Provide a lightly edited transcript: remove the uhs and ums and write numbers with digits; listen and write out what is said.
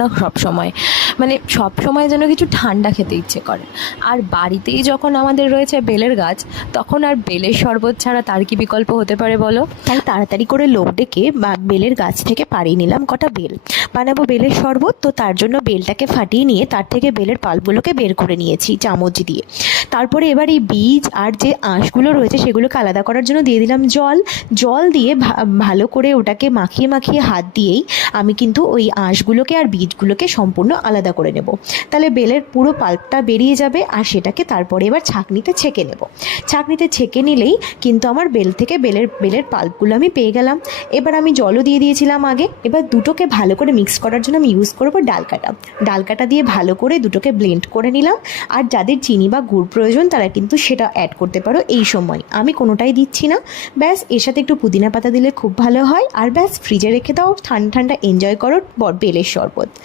না সব সময়, মানে সব সময় যেন কিছু ঠান্ডা খেতে ইচ্ছে করে। আর বাড়িতেই যখন আমাদের রয়েছে বেলের গাছ, তখন আর বেলের শরবত ছাড়া তার কি বিকল্প হতে পারে বলো? তাই তাড়াতাড়ি করে লোক ডেকে বেলের গাছ থেকে পাড়িয়ে নিলাম কটা বেল। বানাবো বেলের শরবত, তো তার জন্য বেলটাকে ফাটিয়ে নিয়ে তার থেকে বেলের পাল্পগুলোকে বের করে নিয়েছি চামচ দিয়ে। তারপরে এবার এই বীজ আর যে আঁশগুলো রয়েছে সেগুলোকে আলাদা করার জন্য দিয়ে দিলাম জল। জল দিয়ে ভালো করে ওটাকে মাখিয়ে মাখিয়ে হাত দিয়েই আমি কিন্তু ওই আঁশগুলোকে আর বীজগুলোকে সম্পূর্ণ আলাদা করে নেব। তাহলে বেলের পুরো পাল্পটা বেরিয়ে যাবে, আর সেটাকে তারপরে এবার ছাঁকনিতে ছেঁকে নেব। ছাঁকনিতে ছেঁকে নিলেই কিন্তু আমার বেল থেকে বেলের পাল্পগুলো আমি পেয়ে গেলাম। এবার আমি জলও দিয়ে দিয়েছিলাম আগে। এবার দুটোকে ভালো করে মিক্স করার জন্য আমি ইউজ করবো ডালকাটা। ডালকাটা দিয়ে ভালো করে দুটোকে ব্লেন্ড করে নিলাম। আর যাদের চিনি বা গুড় প্রয়োজন তারা কিন্তু সেটা অ্যাড করতে পারো এই সময়, আমি কোনোটাই দিচ্ছি না। ব্যাস, এর সাথে একটু পুদিনা পাতা দিলে খুব ভালো হয়। আর ব্যাস, ফ্রিজে রেখে দাও, ঠান্ডা ঠান্ডা এনজয় করো বেলের শরবত।